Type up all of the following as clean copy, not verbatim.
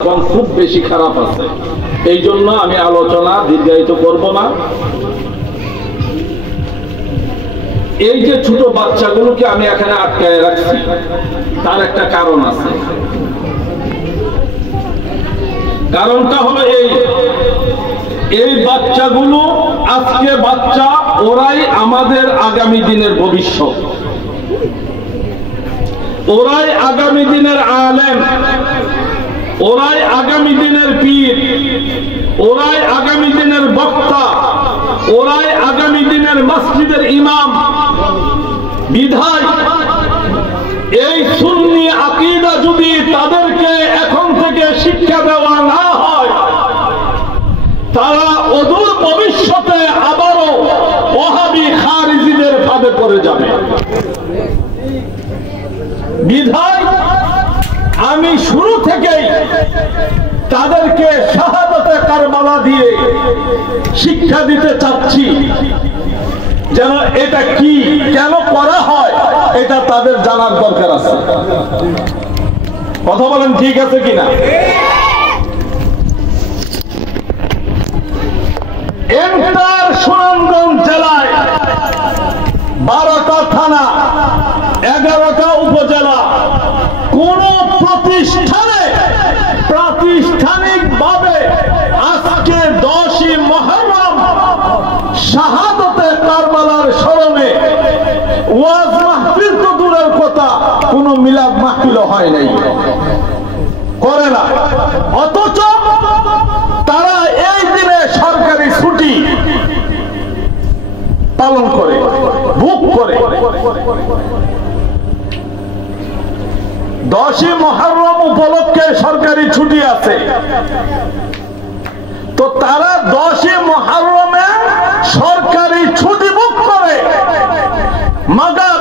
খুব বেশি খারাপ আছে। এই জন্য আমি আলোচনা দীর্ঘায়িত করব না। এই যে ছোট বাচ্চাগুলোকে আমি এখানে আটকায় রাখছি, তার একটা কারণ আছে। কারণটা হলো এই বাচ্চাগুলো আজকে বাচ্চা, ওরাই আমাদের আগামী দিনের ভবিষ্যৎ, ওরাই আগামী দিনের আলেম, ওরাই আগামী দিনের পীর, ওরাই আগামী দিনের বক্তা, ওরাই আগামী দিনের মসজিদের ইমাম। বিধায় এই সুন্নি আকীদা যদি তাদেরকে এখন থেকে শিক্ষা দেওয়া না হয়, তারা অদূর ভবিষ্যতে আবারও ওয়াহাবি খারিজিদের ফাঁদে পড়ে যাবে। বিধায় আমি শুরু থেকেই তাদেরকে শাহাদাতে কারবালা দিয়ে শিক্ষা দিতে চাচ্ছি, যেন এটা কি, কেন করা হয়, এটা তাদের জানার দরকার আছে। কথা বলেন, ঠিক আছে কিনা? এন্টার সুনামগঞ্জ জেলায় 12টা থানা, 11টা উপজেলা, কোন প্রতিষ্ঠানে প্রাতিষ্ঠানিকভাবে আজকে 10ই মুহররম শাহাদাতে কারবালার স্মরণে ওয়াজ মাহফিল তো দূরের কথা, কোন মিলাদ মাহফিলও হয় নাই, করে না। অথচ তারা এই দিনে সরকারি ছুটি পালন করে, বুক করে। 10ই মুহররম উপলক্ষে সরকারি ছুটি আছে, তো তারা 10ই মুহররমে সরকারি ছুটি বুক করে, মাগার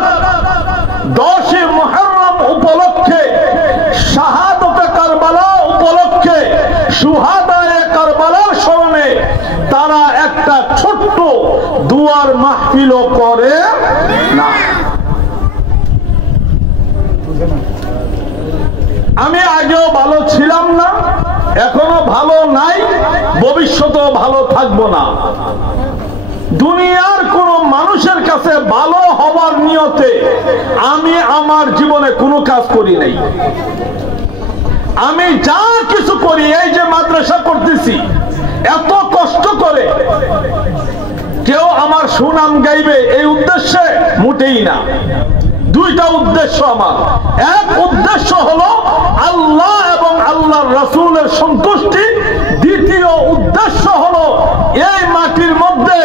10ই মুহররম উপলক্ষে শাহাদাতে কারবালা উপলক্ষে শুহাদায়ে কারবালার স্মরণে তারা একটা ছোট্ট দুয়ার মাহফিলও করে না। আমি আগেও ভালো ছিলাম না, এখনো ভালো নাই, ভবিষ্যতেও ভালো থাকবো না। দুনিয়ার কোন মানুষের কাছে ভালো হবার নিয়তে আমি আমার জীবনে কোনো কাজ করি নাই। আমি যা কিছু করি, এই যে মাদ্রাসা করতেছি এত কষ্ট করে, কেউ আমার সুনাম গাইবে এই উদ্দেশ্যে মোটেই না। দুইটা উদ্দেশ্য আমার। এক উদ্দেশ্য হলো আল্লাহ এবং আল্লাহর রাসূলের সন্তুষ্টি, দ্বিতীয় উদ্দেশ্য হলো এই মাটির মধ্যে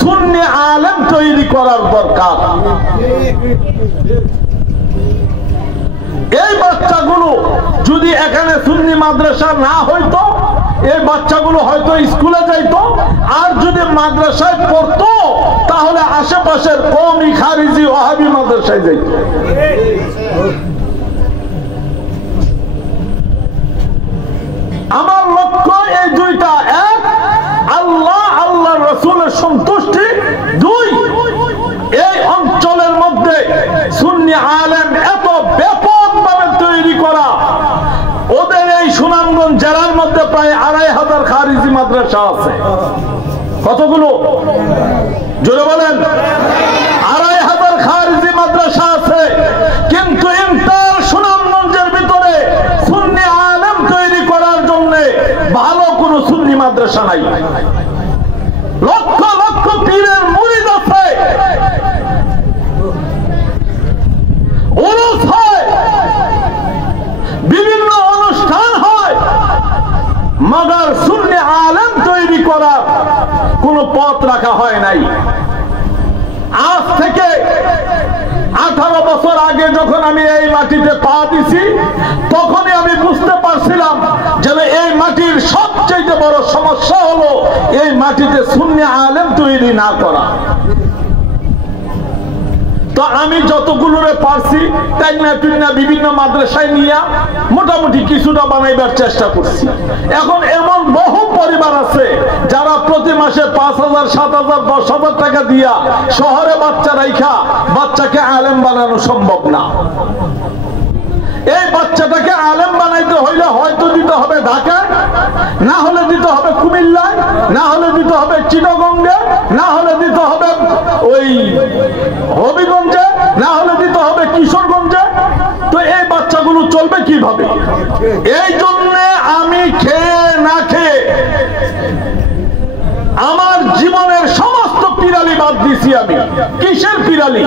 সুন্নি আলেম তৈরি করার দরকার। এই বাচ্চাগুলো যদি এখানে সুন্নি মাদ্রাসা না হইতো, এই বাচ্চাগুলো হয়তো স্কুলে যাইতো, আর যদি মাদ্রাসায় পড়তো তাহলে আশেপাশের কওমি খারিজি ওয়াহাবি মাদ্রাসায় যাইত। আমার লক্ষ্য এই দুইটা। এক, আল্লাহ আল্লাহর রাসূলের সন্তুষ্টি। দুই, এই অঞ্চলের মধ্যে সুন্নি আলেম এত ব্যাপকভাবে তৈরি করা। ওদের এই সুনামগঞ্জ জেলার মধ্যে প্রায় 2500 খারিজি মাদ্রাসা আছে। কতগুলো জোরে বলেন? 2500 খারিজি মাদ্রাসা আছে, কিন্তু ইন্টার সুনামগঞ্জের ভিতরে সুন্নি আলেম তৈরি করার জন্য ভালো কোন সুন্নি মাদ্রাসা নাই। লক্ষ লক্ষ পীরের মুরিদ আছে, উরুস হয়, বিভিন্ন অনুষ্ঠান হয়, মাগার সুন্নি আলেম তৈরি করার কোন পথ রাখা হয় নাই। আজ থেকে 18 বছর আগে যখন আমি এই মাটিতে পা দিছি, তখনই আমি বুঝতে পারছিলাম যে এই মাটির সবচেয়ে বড় সমস্যা হলো এই মাটিতে সুন্নি আলেম তৈরি না করা। তো আমি যতগুলোরে পারছি তাই না বিভিন্ন মাদ্রাসায় নিয়ে মোটামুটি কিছুটা বানাইবার চেষ্টা করছি। এখন এমন বহু পরিবার আছে যারা প্রতি মাসে 5,000, 7,000, 10,000 টাকা দিয়া শহরে বাচ্চা রাইখা বাচ্চাকে আলেম বানানো সম্ভব না। এই বাচ্চাটাকে আলেম বানাইতে হইলে হয়তো দিতে হবে ঢাকায়, না হলে দিতে হবে কুমিল্লায়, না হলে দিতে হবে চিটাগঙ্গে, না হলে দিতে হবে ওই হবিগঞ্জে, না হলে দিতে হবে কিশোরগঞ্জে। তো এই বাচ্চাগুলো চলবে কিভাবে? এই জন্য আমি খেয়ে না খেয়ে আমার জীবনের সমস্ত পিরালি বাদ দিছি। আমি কিসের পিরালি?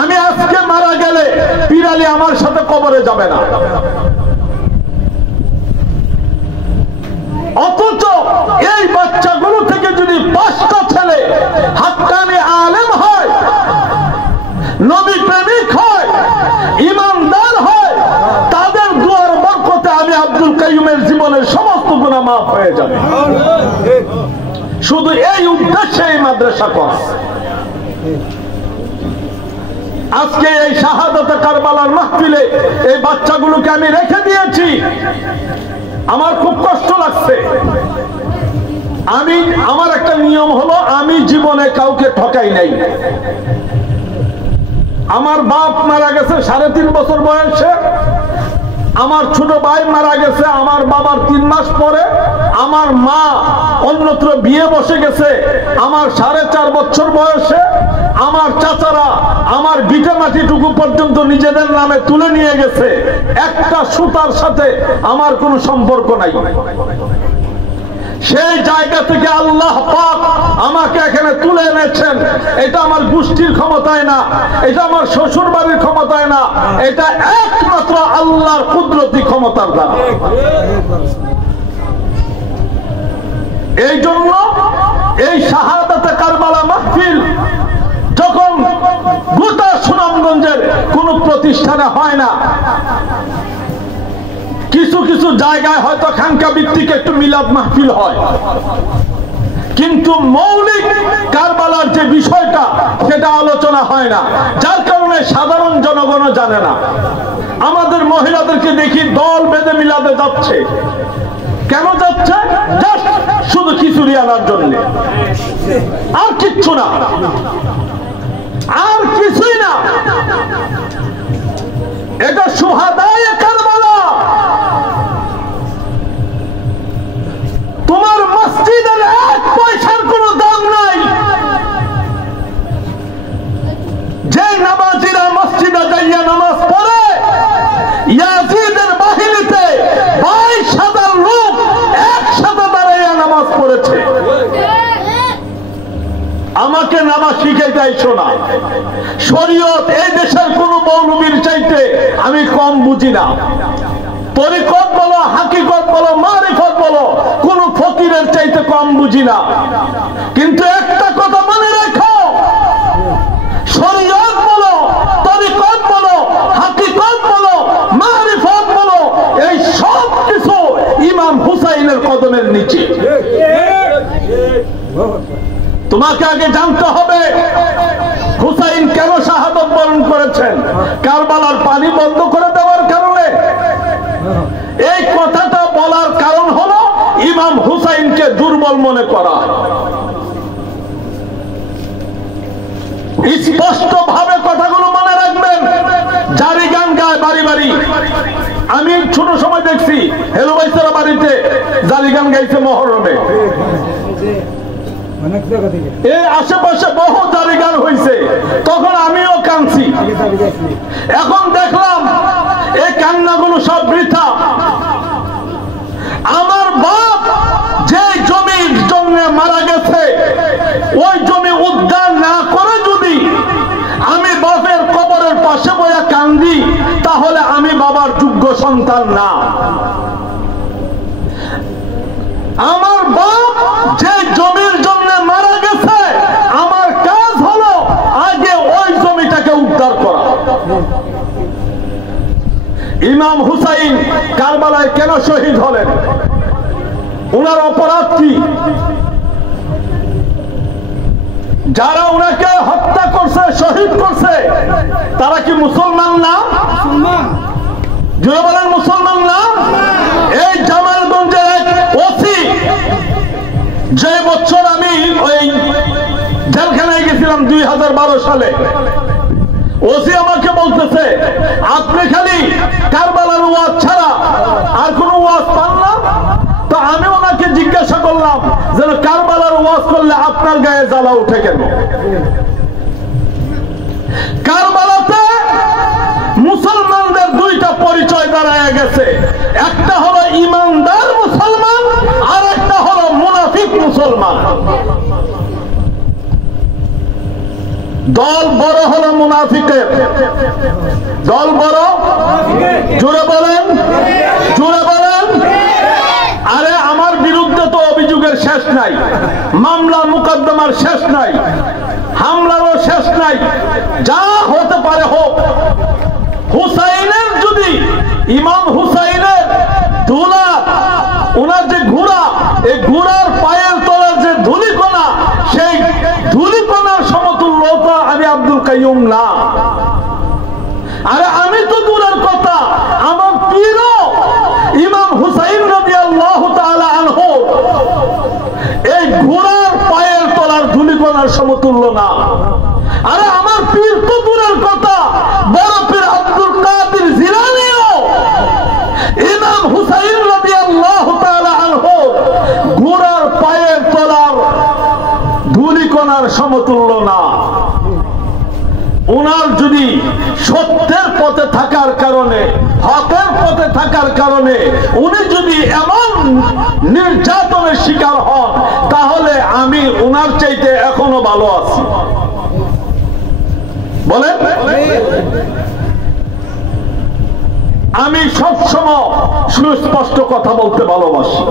আমি আজকে মারা গেলে পিরালি আমার সাথে কবরে যাবে না। অথচ এই বাচ্চাগুলো থেকে যদি 5টা ছেলে হাক্কানি আলেম হয়, নবী প্রেমিক হয়, ইমানদার হয়, তাদের দুয়ার বরকতে আমি আব্দুল কাইয়ুমের জীবনের সমস্ত গুনাহ মাফ হয়ে যাবে। শুধু এই উদ্দেশ্যে এই মাদ্রাসা করা। আজকে এই শাহাদাতে কারবালার মাহফিলে এই বাচ্চাগুলোকে আমি রেখে দিয়েছি। আমার খুব কষ্ট লাগছে। আমার একটা নিয়ম হলো, আমি জীবনে কাউকে ঠকাই নাই। আমার বাপ মারা গেছে 3.5 বছর বয়সে, আমার ছোট ভাই মারা গেছে আমার বাবার 3 মাস পরে, আমার মা অন্যত্র বিয়ে বসে গেছে আমার 4.5 বছর বয়সে, আমার চাচারা আমার ভিটে মাটিটুকু পর্যন্ত নিজেদের নামে তুলে নিয়ে গেছে। একটা সুতার সাথে আমার কোনো সম্পর্ক নাই। সেই জায়গা থেকে আল্লাহ পাক আমাকে এখানে তুলে এনেছেন। এটা আমার গোষ্ঠীর ক্ষমতায় না, এটা আমার শ্বশুর বাড়ির ক্ষমতায় না, এটা একমাত্র আল্লাহর কুদরতি ক্ষমতার দ্বারা। এই জন্য এই শাহাদাতে কারবালা মাহফিল যখন গোটা সুনামগঞ্জের কোন প্রতিষ্ঠানে হয় না, কিছু কিছু জায়গায় হয়তো খানকা ভিত্তিক একটু মিলাদ মাহফিল হয়, কিন্তু মৌলিক কারবালার যে বিষয়টা সেটা আলোচনা হয় না, যার কারণে সাধারণ জনগণও জানে না। আমাদের মহিলাদেরকে দেখি দল বেঁধে মিলাদে যাচ্ছে। কেন যাচ্ছে? জাস্ট শুধু খিচুড়ি আনার জন্য, আর কিচ্ছু না, আর কিছুই না। এটা শুহাদায়ে কারবালা। তোমার মসজিদের 1 পয়সার কোনো দাম নাই। যে নামাজিরা মসজিদে যাইয়া নামাজ পড়ে, ইয়াজিদের বাহিনীতে 22,000 লোক একসাথে দাঁড়াইয়া নামাজ পড়েছে। আমাকে নামাজ শিখাইতে আইছো না। শরীয়ত এই দেশের কোন মৌলবীর চাইতে আমি কম বুঝি না। তরিকত বলো, হাকিকত বলো, মারিফত বলো, কোন ফকিরের চাইতে কম বুঝি না। কিন্তু একটা কথা মনে রাখো, শরীয়ত বলো, তরিকত বলো, হাকিকত বলো, মারিফত বলো, এই সব কিছু ইমাম হুসাইনের কদমের নিচে। তোমাকে আগে জানতে হবে হুসাইন কেন শাহাদত বরণ করেছেন। কারবালার পানি বন্ধ করে দেওয়ার কারণে? এই কথাটা বলার কারণ হলো ইমাম হুসাইনকে দুর্বল মনে করা। স্পষ্ট ভাবে কথাগুলো মনে রাখবেন। জারি গান গায় বাড়ি বাড়ি। আমি ছোট সময় দেখছি হেলুবাইসারা বাড়িতে জারি গান গাইছে মহরমে। এই আশেপাশে বহু জারি গান হয়েছে, তখন আমিও কাঁদছি। এখন দেখলাম এই কান্নাগুলো সব বৃথা। আমার বাপ যে জমির জন্য মারা গেছে, ওই জমি উদ্ধার না করে যদি আমি বাপের কবরের পাশে বইয়া কান্দি, তাহলে আমি বাবার যোগ্য সন্তান না। আমার বাপ যে জমির জন্য মারা গেছে, আমার কাজ হলো আগে ওই জমিটাকে উদ্ধার করা। ইমাম হুসাইন কারবালায় কেন শহীদ হলেন? ওনার অপরাধ কি? যারা ওনাকে হত্যা করছে, শহীদ করছে, তারা কি মুসলমান না? জোরে বলেন মুসলমান না? এই জামালগঞ্জের এক ওসি, যে বছর আমি ওই জেলখানায় গেছিলাম 2012 সালে, ওসি আমাকে বলতেছে আপনি খালি কারবালার ওয়াজ ছাড়া আর কোন ওয়াজ পান না। তো আমি ওনাকে জিজ্ঞাসা করলাম যে কারবালার ওয়াজ করলে আপনার গায়ে জ্বালা উঠে কেন? কারবালাতে মুসলমানদের দুইটা পরিচয় দাঁড়ায় গেছে, একটা হলো ইমানদার মুসলমান আর একটা হলো মুনাফিক মুসলমান। দল বড় হলো মুনাফিকের, দল বড়, জোরে বলেন, জোরে বলেন। আরে আমার বিরুদ্ধে তো অভিযোগের শেষ নাই, মামলা মুকদ্দমার শেষ নাই, হামলারও শেষ নাই, যা হতে পারে হোক। হুসাইনের যদি ইমাম হুসাইনের ধুলা, ওনার যে ঘোড়া, এই ঘোড়ার পায়ের তলার যে ধুলিকণা, সেই ধুলিকণার সমতুল্য তো আমি আব্দুল কাইয়ুম না। আরে আমি তো দূরের কথা, আমার পীর ইমাম হুসাইন রাদিয়াল্লাহু তাআলা আনহু এই ঘোড়ার পায়ের তলার ধুলিকণার সমতুল্য না। আরে আমার পীর তো দূরের কথা, বড় পীর আব্দুল কাদের জিলানীও ইমাম হুসাইন রাদিয়াল্লাহু তাআলা আনহু ঘোড়ার পায়ের তলার ধুলিকণার সমতুল্য না। ওনার যদি সত্যের পথে থাকার কারণে, হকের পথে থাকার কারণে উনি যদি এমন নির্যাতনের শিকার হন, তাহলে আমি ওনার চাইতে এখনো ভালো আছি। বলেন, আমি সবসময় সুস্পষ্ট কথা বলতে ভালোবাসি,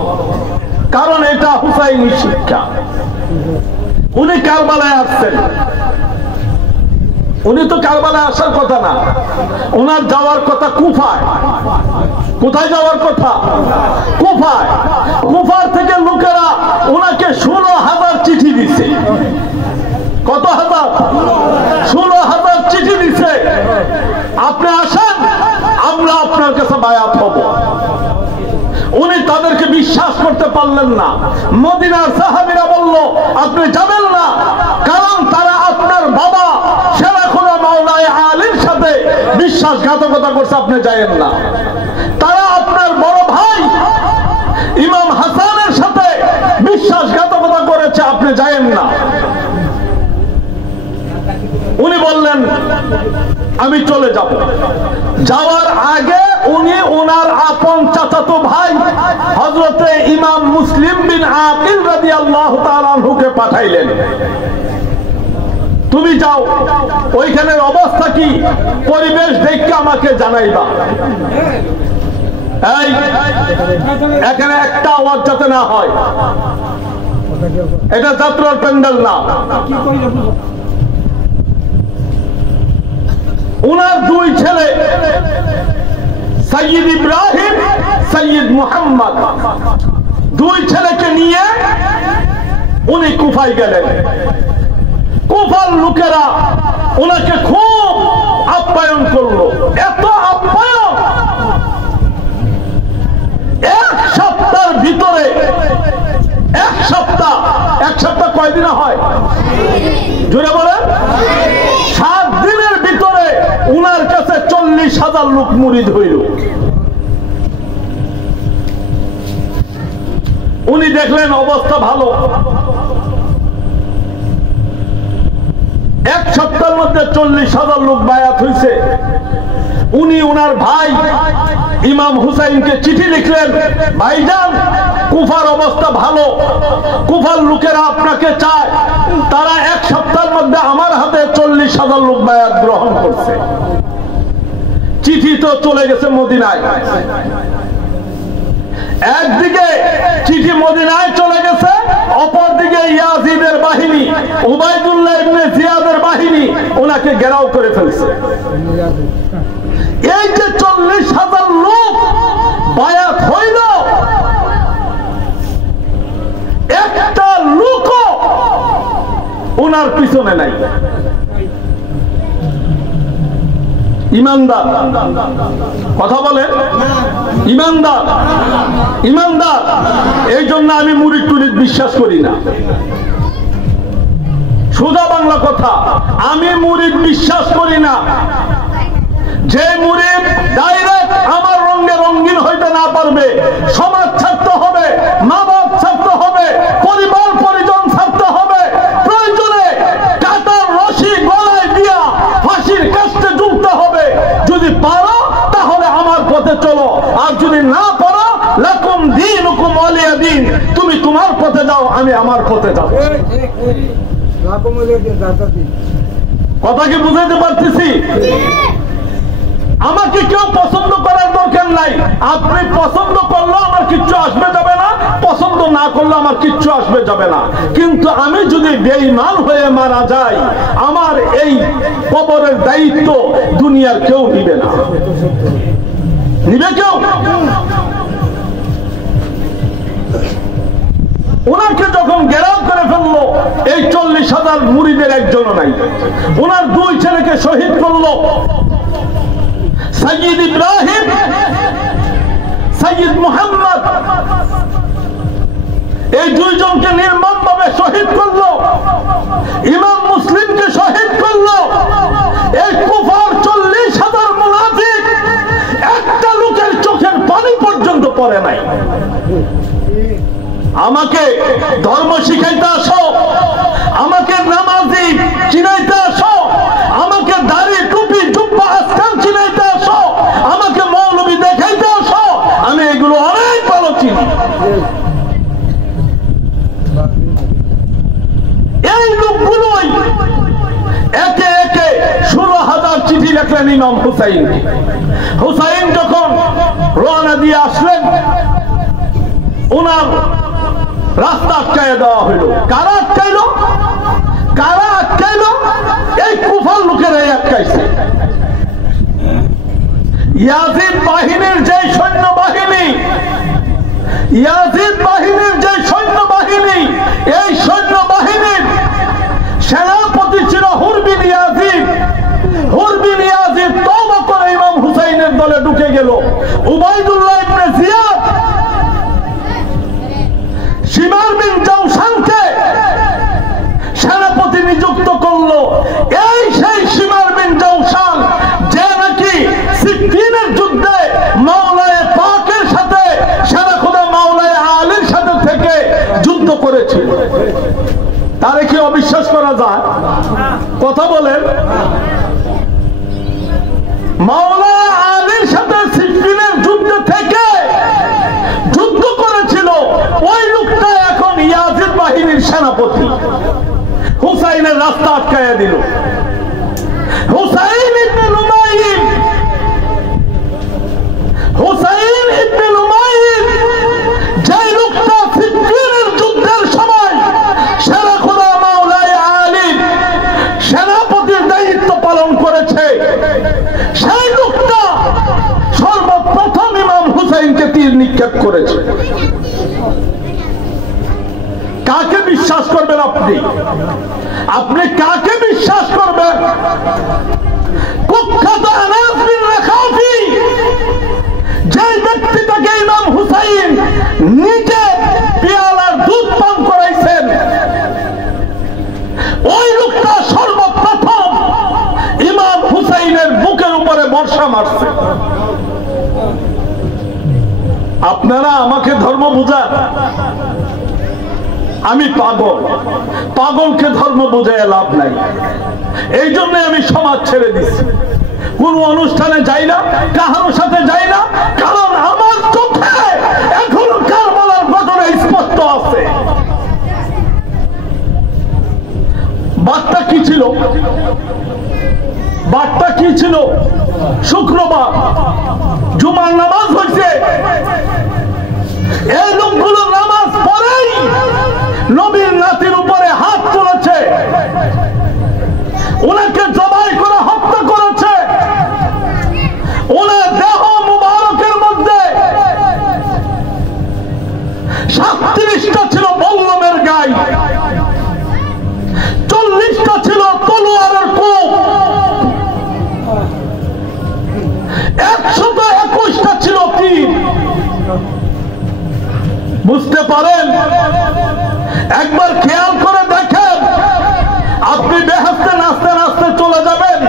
কারণ এটা হুসাইনি শিক্ষা। উনি কারবালায় আসছেন, উনি তো কারবালায় আসার কথা না, ওনার যাওয়ার কথা কুফায়। কোথায় যাওয়ার কথা? কুফায়। কুফার থেকে লোকেরা ওনাকে 16,000 চিঠি দিছে। কত হাজার? 16,000 চিঠি দিছে, আপনি আসেন, আমরা আপনার কাছে বায়াত হব। উনি তাদেরকে বিশ্বাস করতে পারলেন না। মদিনার সাহাবীরা বলল আপনি যাবেন না, কারণ তারা আপনার বাবা শেরেখুল মাওলায়ে আলীর সাথে বিশ্বাসঘাতকতা করছে, আপনি যায়েন না। তারা আপনার বড় ভাই ইমাম হাসানের সাথে বিশ্বাসঘাতকতা করেছে, আপনি যায়েন না। উনি বললেন আমি চলে যাব। যাওয়ার আগে উনি ওনার আপন চাচাতো ভাই হযরতে ইমাম মুসলিম বিন আকিল রাদিয়াল্লাহু তাআলা আনহুকে পাঠাইলেন, তুমি যাও, ওইখানের অবস্থা কি পরিবেশ দেখে আমাকে জানাইবা। এই এখানে একটা আওয়াজ যাতে না হয়, এটা যাত্রার প্যান্ডেল না। উনার দুই ছেলে সৈয়দ ইব্রাহিম, সৈয়দ মুহাম্মদ, দুই ছেলেকে নিয়ে উনি কুফায় গেলেন। কুফার লোকেরা ওনাকে খুব আপ্যায়ন করলো, এত আপ্যায়ন, এক সপ্তাহের ভিতরে, এক সপ্তাহ কয়দিনে হয়? জোরে বলেন, 7 দিনের ভিতরে উনার কাছে 40,000 লোক মুরিদ হইল। উনি দেখলেন অবস্থা ভালো, এক সপ্তাহের মধ্যে 40,000 লোক বায়াত হইছে। উনি ওনার ভাই ইমাম হুসাইনকে চিঠি লিখলেন, ভাইজান কুফার অবস্থা ভালো, কুফার লোকেরা আপনাকে চায়, তারা এক সপ্তাহের মধ্যে আমার হাতে 40,000 লোক বায়াত গ্রহণ করছে। চিঠি তো চলে গেছে মদিনায়। একদিকে চিঠি মদিনায় চলে গেছে, অপরদিকে ইয়াজিদের বাহিনী, উবাইদুল্লাহ ইবনে জিয়াদের বাহিনী ওনাকে ঘেরাও করে ফেলছে। এই যে 40,000 লোক বায়াত হইল, একটা লোক ওনার পিছনে নাই। ইমানদার কথা বলে, ইমানদার, ইমানদার। এই জন্য আমি মুরিদ টুরিদ বিশ্বাস করি না। সোজা বাংলা কথা, আমি মুরিদ বিশ্বাস করি না। যে মুরিদ ডাইরেক্ট আমার রঙে রঙিন হইতে না পারবে, সমাজ ছাড়তে হবে, মা বাপ ছাড়তে হবে, পরিবার পরিজন ছাড়তে হবে, প্রয়োজনে কাটার রশি গলায় দিয়া ফাঁসির কাস্টে ঝুলতে হবে। যদি পারো তাহলে আমার পথে চলো, আর যদি না পারো লাকুম দীনুকুম ওয়ালিয়া দীন, তুমি তোমার পথে যাও, আমি আমার পথে যাব। কথা কি বুঝাইতে পারতেছি? আমাকে কেউ পছন্দ করার দরকার নাই। আপনি পছন্দ করলে আমার কিচ্ছু আসবে যাবে না, পছন্দ না করলে আমার কিচ্ছু আসবে যাবে না। কিন্তু আমি যদি বেঈমান হয়ে মারা যাই, আমার এই কবরের দায়িত্ব দুনিয়ার কেউ নিবে না। নিবে কেউ? ওনাকে যখন ঘেরাও করে ফেললো, এই 40,000 মুরিদের একজনও নাই। ওনার 2 ছেলেকে শহীদ করলো, সৈয়দ ইব্রাহিম, সৈয়দ মুহাম্মদ, এই 2 জনকে নির্মম ভাবে শহীদ করলো। ইমাম মুসলিমকে শহীদ করলো। এই কুফার 40,000 মুনাফিক একটা লোকের চোখের পানি পর্যন্ত পড়ে নাই। আমাকে ধর্ম শিখাইতে আসো, আমাকে নামাজি চিনাইতে আসো, আমাকে দাড়ি টুপি জুব্বা আস্তান চিনাইতে আসো, আমাকে মৌলবী দেখাইতে আসো, আমি এগুলো অনেক ভালো চিনি। এই লোকগুলোই একে একে 16,000 চিঠি লেখলেন ইমাম হুসাইন। হুসাইন যখন রওনা দিয়ে আসলেন, ওনার রাস্তা আটকাইয়া দেওয়া হইল। কারা আটকাইল? কারা আটকাইল? এই কুফার লোকেরাই আটকাইছে। ইয়াজিদ বাহিনীর যে সৈন্য বাহিনী, ইয়াজিদ বাহিনীর যে সৈন্য বাহিনী, এই সৈন্য বাহিনীর সেনাপতি ছিল হুর বিন ইয়াজিদ। হুর বিন ইয়াজিদ তওবা করে ইমাম হুসাইনের দলে ঢুকে গেল। উবাইদুল্লাহ ইবনে জিয়াদ শিমার বিন জাওশানকে সেনাপতি নিযুক্ত করলো। এই সেই শিমার বিন জাওশান যে নাকি সিফফিনের যুদ্ধে মাওলায়ে পাকের সাথে সেনা খোদা মাওলায়ে আলীর সাথে থেকে যুদ্ধ করেছিল। তারে কি অবিশ্বাস করা যায়? কথা বলেন। মাওলায়ে আলীর সাথে সিফফিনের যুদ্ধ থেকে যুদ্ধ করেছিল ওই লোকটা এখন ইয়াজিদ বাহিনীর সেনাপতি। হুসাইনের রাস্তা আটকাইয়া দিল। হুসাইন ইবনে লুমাইন, হুসাইন ইবনে লুমাইন যে লোকটা সিফফিনের যুদ্ধের সময় সেনা খোদা মাওলায়ে আলীর সেনাপতির দায়িত্ব পালন করেছে, সেই লোকটা সর্বপ্রথম ইমাম হুসাইনকে তীর নিক্ষেপ করেছে। কাকে বিশ্বাস করবেন আপনি? আপনি কাকে বিশ্বাস করবেন? কুখ্যাত আনাস বিন রাখাফি, যে ব্যক্তিটাকে ইমাম হুসাইন নিজে পেয়ালার দুধ পান করাইছেন, ওই লোকটা সর্বপ্রথম ইমাম হুসাইনের বুকের উপরে বর্ষা মারছে। আপনারা আমাকে ধর্ম বুঝান, আমি পাগল। পাগলকে ধর্ম বোঝায় লাভ নাই। এই জন্য আমি সমাজ ছেড়ে দিচ্ছি, কোন অনুষ্ঠানে যাই না, কারোর সাথে যাই না, কারণ আমার চোখে এখনো কারবালার ঘটনা স্পষ্ট আছে। বার্তা কি ছিল? বার্তা কি ছিল? শুক্রবার জুমার নামাজ হয়েছে, এই লোকগুলো নামাজ পড়েই নবীর নাতির উপরে হাত তুলেছে, ওনাকে জবাই করে হত্যা করেছে। ওনার দেহ মুবারকের মধ্যে 37টা ছিল বল্লমের গাই, 40টা ছিল তলোয়ারের কোপ, 121টা ছিল তীর। বুঝতে পারেন? একবার খেয়াল করে দেখেন, আপনি বেহেশতে নাচতে নাচতে চলে যাবেন।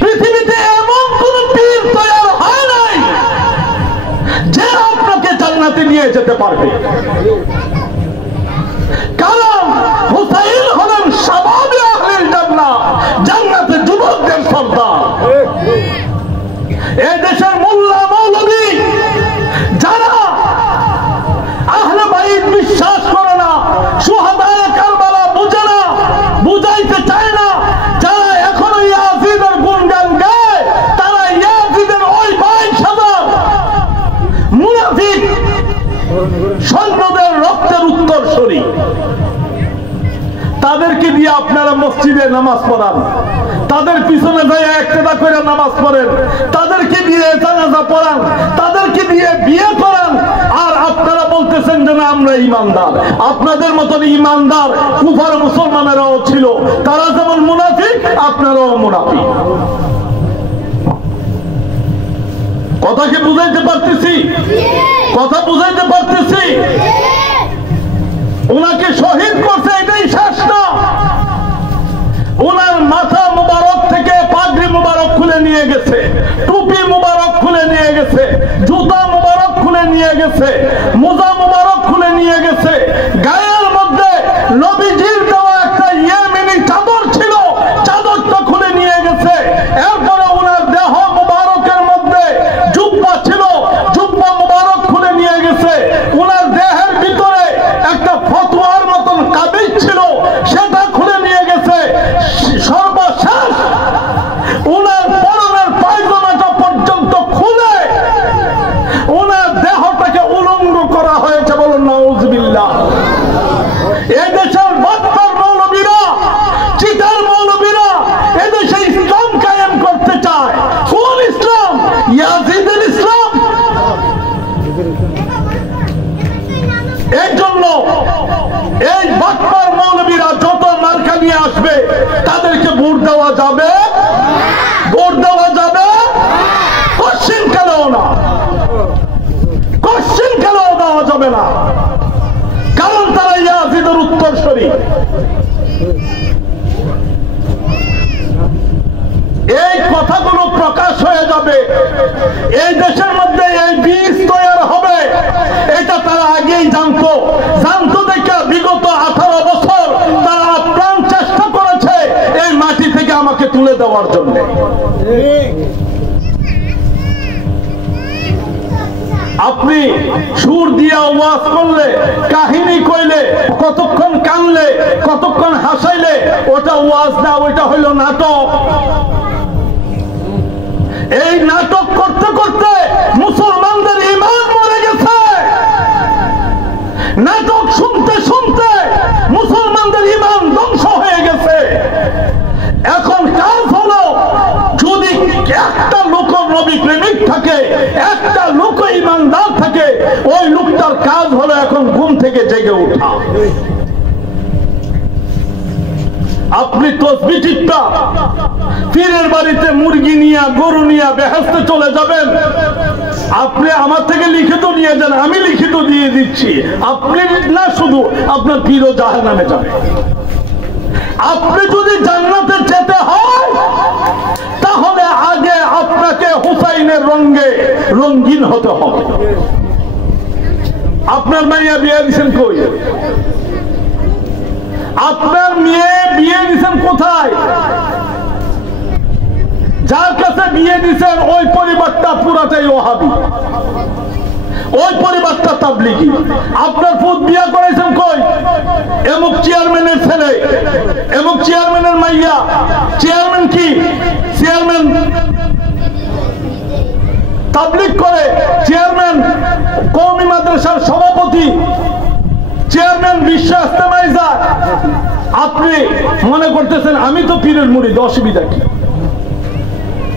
পৃথিবীতে এমন কোন পীর তৈরি হয় নাই যে আপনাকে জান্নাতে নিয়ে যেতে পারবে। কারণ হুসাইন হলেন শাবাবে আহলিল জান্নাহ, জান্নাতে যুবকদের সর্দার। এই দেশের মোল্লা মৌলভী যারা আহলে বাইত বিশ্বাস করে না, শুহাদায়ে কারবালা বুঝে না, বুঝাইতে চায় না, যারা এখনো ইয়াজিদের গুণগান গায়, তারা ইয়াজিদের ওই 22,000 মুনাফিক সৈন্যদের রক্তের উত্তরসূরি। তাদেরকে দিয়ে আপনারা মসজিদে নামাজ পড়ান, তাদের পিছনে যায় একটা করে নামাজ পড়েন, তাদেরকে দিয়ে জানাজা পড়ান, তাদেরকে দিয়ে বিয়ে করান, আর আপনারা বলতেছেন যে না আমরা ইমানদার। আপনাদের মতন ইমানদার কুফার মুসলমানেরাও ছিল, তারা যেমন মুনাফিক আপনারাও মুনাফিক। কথা কি বুঝাইতে পারতেছি? কথা বুঝাইতে পারতেছি? ওনাকে শহীদ করছে, এটাই শেষ না। ওনার মাথা মুবারক থেকে পাগড়ি মুবারক খুলে নিয়ে গেছে, টুপি মুবারক খুলে নিয়ে গেছে, জুতা মুবারক খুলে নিয়ে গেছে, মোজা মুবারক খুলে নিয়ে গেছে। গায়ের মধ্যে নবীজির দেওয়া একটা ইয়েমেনি চাদর ছিল, চাদরটা খুলে নিয়ে গেছে। এরপরে ওনার দেহ মুবারকের মধ্যে জুব্বা ছিল, জুব্বা মুবারক খুলে নিয়ে গেছে। ওনার দেহের ভিতরে একটা ফতোয়ার মতন কাবিজ ছিল, সেটা খুলে নিয়ে গেছে। সর্বশেষ ওনার পরনের পায়জামাটা পর্যন্ত খুলে ওনার দেহটাকে উলঙ্গ করা হয়েছে। বলুন নাউজুবিল্লাহ। এদেশের বদমার মৌলবীরা, চিটার মৌলবীরা এদেশে ইসলাম কায়েম করতে চায়। কোন ইসলাম? ইয়াজিদের ইসলাম। এই জন্য এই বদমার মৌলবীরা যত মার্কা নিয়ে আসবে তাদেরকে ভোট দেওয়া যাবে, ভোট দেওয়া যাবে কোশ্চিন কালেও না, কোশ্চিন কালেও দেওয়া যাবে না। কারণ তারা ইয়াজিদের উত্তরসূরি। এই কথাগুলো প্রকাশ হয়ে যাবে, এই দেশের মধ্যে এই বীজ তৈরি হবে, এটা তারা আগেই জানতো। জানতো দেখে বিগত 18 বছর তারা আপ্রাণ চেষ্টা করেছে এই মাটি থেকে আমাকে তুলে দেওয়ার জন্য। আপনি সুর দিয়া ওয়াজ করলে, কাহিনী কইলে, কতক্ষণ কানলে, কতক্ষণ হাসাইলে, ওটা ওয়াজ না, ওইটা হইল নাটক। এই নাটক করতে করতে মুসলমানদের ঈমান মরে গেছে। নাটক শুনতে শুনতে মুসলমানদের ঈমান ধ্বংস হয়ে গেছে। এখন কাজ হলো, যদি একটা লোক নবী প্রেমিক থাকে, একটা লোক ঈমানদার থাকে, ওই লোকটার কাজ হলো এখন ঘুম থেকে জেগে ওঠা। আপনি তসবিহ টিপা পীরের বাড়িতে মুরগি নিয়ে, গরু নিয়ে বেহেশতে চলে যাবেন। আপনি আমার থেকে লিখিত নিয়ে যান, আমি লিখিত দিয়ে দিচ্ছি। আপনি না, শুধু আপনার পীরও জাহান্নামে যাবে। আপনি যদি জান্নাতে যেতে হয় তাহলে আগে আপনাকে হুসাইনের রঙে রঙিন হতে হবে। আপনার মাইয়া বিয়ে দিচ্ছেন কই? আপনার মেয়ে বিয়ে দিচ্ছেন কোথায়? যার কাছে বিয়ে দিচ্ছেন ওই পরিবারটা পুরাটাই ওয়াহাবি, ওই পরিবারটা তাবলিগি। আপনার পুত বিয়ে করেছেন কই? এমুক চেয়ারম্যানের ছেলে, এমুক চেয়ারম্যানের মাইয়া। চেয়ারম্যান কি? চেয়ারম্যান তাবলিগ করে, চেয়ারম্যান কওমি মাদ্রাসার সভাপতি, চেয়ারম্যান বিশ্ব ইজতেমায় যায়। আপনি মনে করতেছেন আমি তো পীরের মুরিদ, অসুবিধা কি?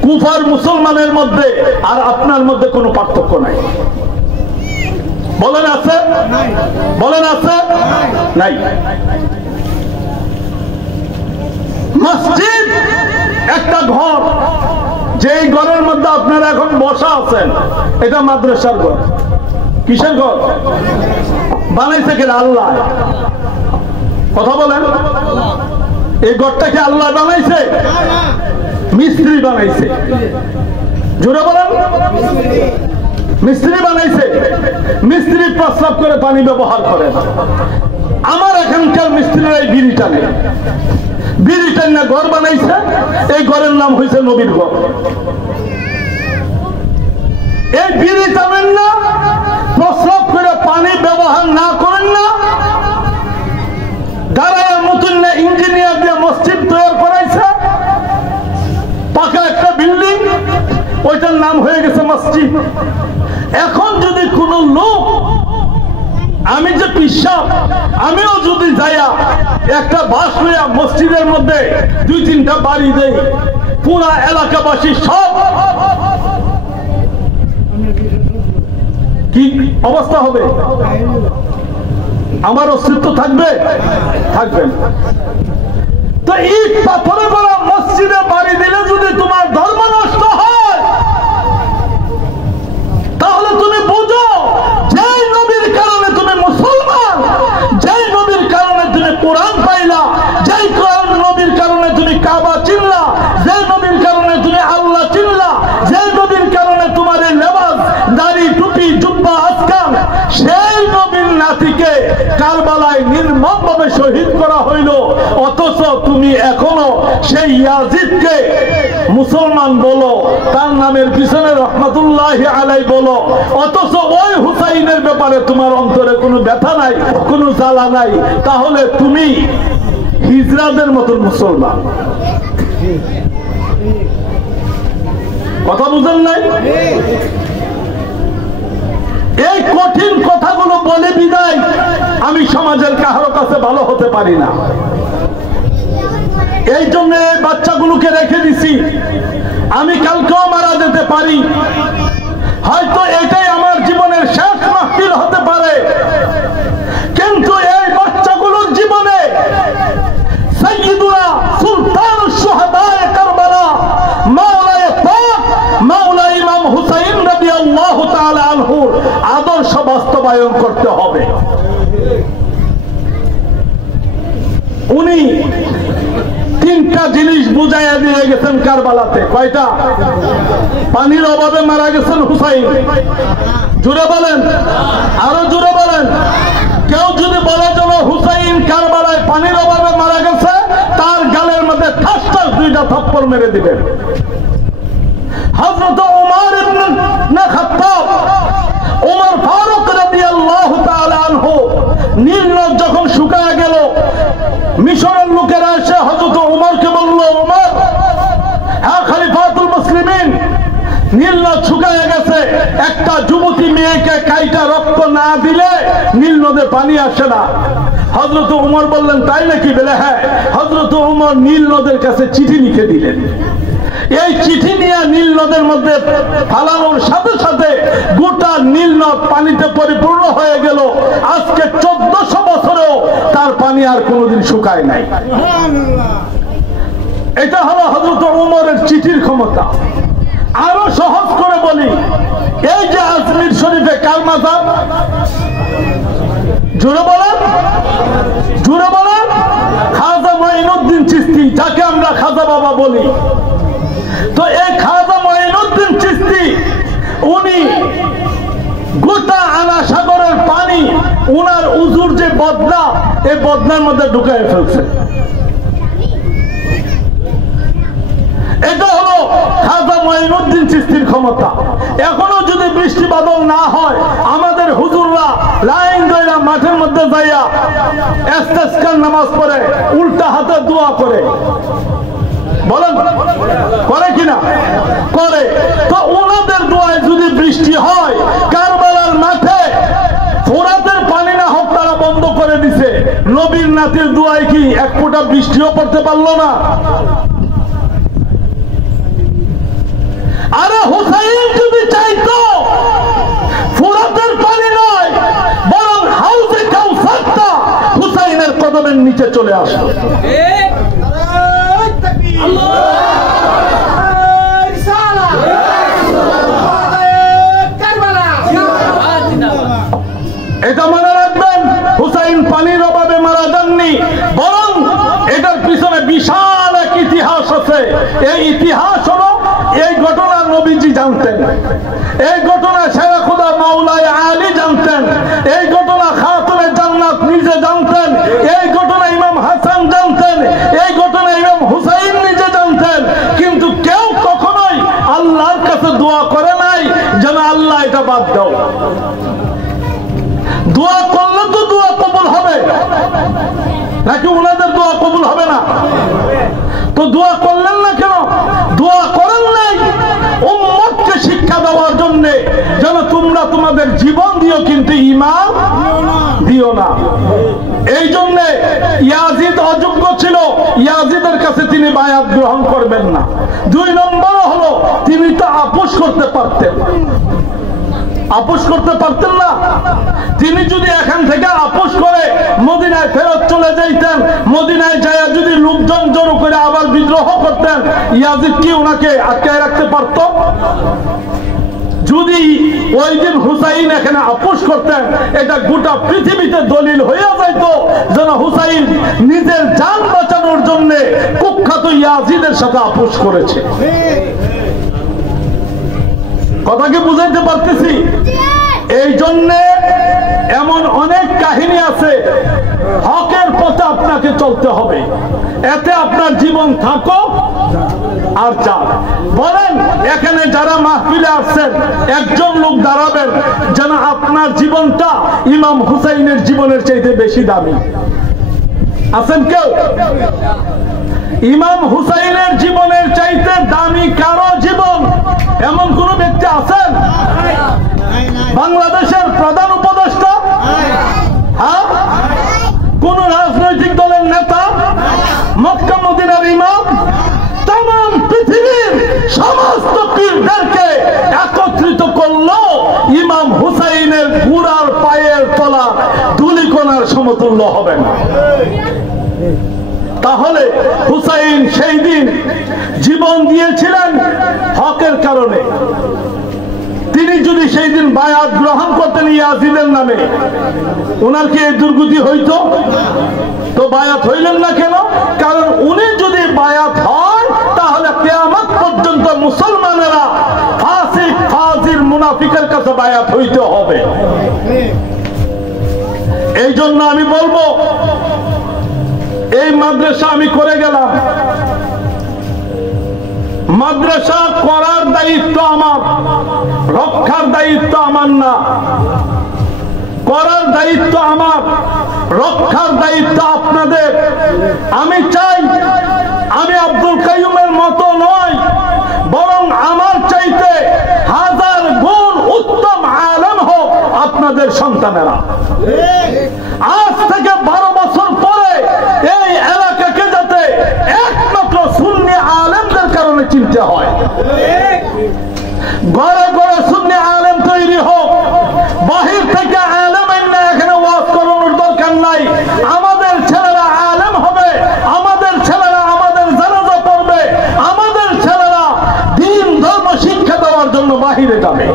কুফার মুসলমানের মধ্যে আর আপনার মধ্যে কোনো পার্থক্য নাই। বলেন আছে? বলেন আছে? নাই। মসজিদ একটা ঘর, যেই ঘরের মধ্যে আপনারা এখন বসা আছেন, এটা মাদ্রাসার ঘর। কিসের ঘর? বানাইছে কে? আল্লাহ। কথা বলেন, এই ঘরটাকে আল্লাহ বানাইছে? মিস্ত্রি বানাইছে। জোরে বলেন, মিস্ত্রি বানাইছে। মিস্ত্রি প্রস্রাব করে পানি ব্যবহার করে। আমার এখানকার মিস্ত্রিরা এই বিড়ি টানে, বিড়ি টানে ঘর বানাইছে। এই ঘরের নাম হয়েছে নবীর ঘর। এই বিড়ি টানেন না, প্রস্রাব করে পানি ব্যবহার না করেন না, দাঁড়ায় মতন না ইঞ্জিনিয়ার দিয়ে মসজিদ তৈরি করাইছে, পাকা একটা বিল্ডিং, ওইটার নাম হয়ে গেছে মসজিদ। এখন যদি কোন লোক, আমি যে পিসাব, আমিও যদি যাইয়া একটা বাস লইয়া মসজিদের মধ্যে 2-3টা বাড়ি দেই, পুরা এলাকাবাসী সব কি অবস্থা হবে? আমার অস্তিত্ব থাকবে? থাকবে না। তো ইট পাথরে করা মসজিদে বাড়ি দিলে যদি তোমার ধর্ম নষ্ট হয়, তাহলে তুমি বুঝো যেই নবীর কারণে তুমি মুসলমান, যেই নবীর কারণে তুমি কোরআন পাইলা, যেই নবীর কারণে তুমি কাবা চিনলা, যেই নবীর কারণে তুমি আল্লাহ চিনলা, যেই নবীর কারণে তোমার এই লেবাস, দাড়ি, টুপি, জুব্বা, আসকান, সেই নবীর নাতিকে কারবালায় নির্মমভাবে শহীদ করা হইল। অথচ তুমি এখনো সেই ইয়াজিদকে মুসলমান বলো, তার নামের পিছনে রহমাতুল্লাহি আলাইহি বলো, অথচ ওই হুসাইনের ব্যাপারে তোমার অন্তরে কোনো ব্যথা নাই, কোনো জ্বালা নাই। তাহলে তুমি হিজড়াদের মতন মুসলমান। কথা বুঝেন নাই? এই কঠিন কথাগুলো বলে বিদায় আমি সমাজের কারো কাছে ভালো হতে পারি না। এই জন্য বাচ্চাগুলোকে রেখে দিছি। আমি কালকেও মারা যেতে পারি, হয়তো এটাই আমার জীবনের শেষ মাহফিল হতে পারে, কিন্তু এই বাচ্চাগুলোর জীবনে সাইয়্যিদুনা সুলতানুশ শুহাদায়ে কারবালা মাওলায়ে পাক মাওলা ইমাম হুসাইন রাদিয়াল্লাহু তাআলা আনহুর আদর্শ বাস্তবায়ন করতে হবে। উনি 3টা জিনিস বুঝাইয়া দিয়ে গেছেন কারবালাতে। কয়টা? পানির অভাবে মারা গেছেন হুসাইন। জোরে বলেন, আরো জোরে বলেন। কেউ যদি বলে যেন হুসাইন কারবালায় পানির অভাবে মারা গেছে, তার গালের মধ্যে ঠাস ঠাস 2টা থাপ্পড় মেরে দিবেন। হযরত ওমর ইবনে খাত্তাব, ওমর ফারুক রাদিয়াল্লাহু তাআলা আনহু, নীল নদ যখন শুকায় গেল, মিশরের লোকেরা এসে হযরত ওমরকে বলল, ওমর, হ্যাঁ খলিফাতুল মুসলিমিন, নীল নদ শুকায় গেছে, একটা যুবতী মেয়েকে কাইটা রক্ত না দিলে নীল নদে পানি আসে না। হযরত ওমর বললেন, তাই নাকি? বলে হ্যাঁ। হযরত ওমর নীল নদের কাছে চিঠি লিখে দিলেন। এই চিঠি নিয়ে নীল নদের মধ্যে ফালানোর সাথে সাথে গোটা নীল নদ পানিতে পরিপূর্ণ হয়ে গেল। আজকে 1400 বছরেও তার পানি আর কোনোদিন শুকায় নাই। এটা হলো হযরত ওমরের চিঠির ক্ষমতা। আরো সহজ করে বলি, এই যে আজমির শরীফে কার মাজার? জোরে বলেন, জোরে বলেন। খাজা মঈনুদ্দিন চিশতি, যাকে আমরা খাজা বাবা বলি। তো এই খাজা মঈনুদ্দিন চিশতি, উনি গোটা আনা সাগরের পানি উনার উজুর যে বদনা, এই বদনার মধ্যে ঢুকায় ফেলছে। এটা হলো খাজা মঈনুদ্দিন চিশতির ক্ষমতা। এখনো যদি বৃষ্টি বাদল না হয়, আমাদের হুজুররা লাইন ধরে মাঠের মধ্যে যাইয়া ইস্তিসকার নামাজ পড়ে, উল্টা হাতে দোয়া করে। বলেন করে কিনা? করে। তো ওনাদের দোয়ায় যদি বৃষ্টি হয়, কারবালার মাঠে ফোরাতের পানি না হোক তারা বন্ধ করে দিছে, নবীর নাতির দোয়ায় কি এক ফোঁটা বৃষ্টিও পড়তে পারলো না? আরে হুসাইন যদি চাইতো ফোরাতের পানি নয়, বরং হাউজে কাউসারটা হুসাইনের কদমের নিচে চলে আসতো। এটা মনে রাখবেন, হুসাইন পানির অভাবে মারা যাননি। বরং এটার পিছনে বিশাল এক ইতিহাস আছে। এই ইতিহাস হলো, এই ঘটনা নবীজি জানতেন, এই ঘটনা সেরা খোদা মাওলায় আলী জানতেন, এই ঘটনা খাতুনে জান্নাত নিজে জানতেন, এই ঘটনা ইমাম হাসান জানতেন, এই ঘটনা ইমাম হুসাইন নিজে জানতেন। কিন্তু কেউ কখনোই আল্লাহর কাছে দোয়া করে নাই যেন আল্লাহ এটা বাদ দাও। দোয়া করলে তো দোয়া কবুল হবে, নাকি ওনাদের দোয়া কবুল হবে না? তো দোয়া করলেন না কেন? দোয়া করেন নাই উম্মতকে শিক্ষা দেওয়ার জন্য যেন তোমরা তোমাদের জীবন দিও কিন্তু ঈমান দিও না। এই জন্য ইয়াজিদ অযোগ্য ছিল, ইয়াজিদের কাছে তিনি বায়াত গ্রহণ করবেন না। 2 নম্বর হলো তিনি তো আপোষ করতে পারতেন, আপোষ করতে পারতেন না। তিনি যদি এখান থেকে আপোষ করে মদিনায় ফেরত চলে যাইতেন, মদিনায় যায় যদি লোকজন জড়ো করে আবার বিদ্রোহ করতেন, ইয়াজিদ কি ওনাকে আটকায় রাখতে পারত? যদি ওই দিন হুসাইন এখানে আপোষ করতেন, এটা গোটা পৃথিবীতে দলিল হয়ে যাইত যেন হুসাইন নিজের জান বাঁচানোর জন্য কুখ্যাত ইয়াজিদের সাথে আপোষ করেছে। কথা কি বুঝাইতে পারতেছি? এই জন্য এমন অনেক কাহিনী আছে, হকের পথে আপনাকে চলতে হবে, এতে আপনার জীবন থাকো আর যাক। বলেন এখানে যারা মাহফিলে আসছেন, একজন লোক দাঁড়াবেন যেন আপনার জীবনটা ইমাম হুসাইনের জীবনের চাইতে বেশি দামি। আছেন কেউ? ইমাম হুসাইনের জীবনের চাইতে দামি কারো জীবন এমন কোন ব্যক্তি আছেন? বাংলাদেশের প্রধান উপদেষ্টা? হ্যাঁ? কোন রাজনৈতিক দলের নেতা? মক্কা মদিনার ইমাম? तमाम পৃথিবীর সমস্ত পীরদেরকে একত্রিত করলো ইমাম হুসাইনের বুড়ার পায়ের তলা ধুলিকণার সমতুল্য হবে না। তাহলে হুসাইন সেই দিন জীবন দিয়েছিলেন হকের কারণে। তিনি যদি সেই দিন বায়াত গ্রহণ করতেন ইয়াজিদের নামে, ওনার কি এই দুর্গতি হইতো? তো বায়াত হইলেন না কেন? কারণ উনি যদি বায়াত হয় তাহলে কিয়ামত পর্যন্ত মুসলমানেরা ফাসিক ফাজির মুনাফিকের কাছে বায়াত হইতে হবে। এই জন্য আমি বলবো, এই মাদ্রাসা আমি করে গেলাম, মাদ্রাসা করার দায়িত্ব আমার, রক্ষার দায়িত্ব আমার না। করার দায়িত্ব আমার, রক্ষার দায়িত্ব আপনাদের। আমি চাই আমি আব্দুল কাইয়ুমের মতো নয়, বরং আমার চাইতে 1000 গুণ উত্তম আলেম হোক আপনাদের সন্তানেরা। আজ থেকে 12 বছর পরে এই এলাকাকে যাতে একমাত্র সুন্নি আলেমদের কারণে চিনতে হয়। ঘরে ঘরে সুন্নি আলেম তৈরি হোক, বাহির থেকে আলেম না এখানে ওয়াজ করানোর দরকার নাই। আমাদের ছেলেরা আলেম হবে, আমাদের ছেলেরা আমাদের জানাজা পড়বে, আমাদের ছেলেরা দ্বীন ধর্ম শিক্ষা দেওয়ার জন্য বাহিরে যাবে।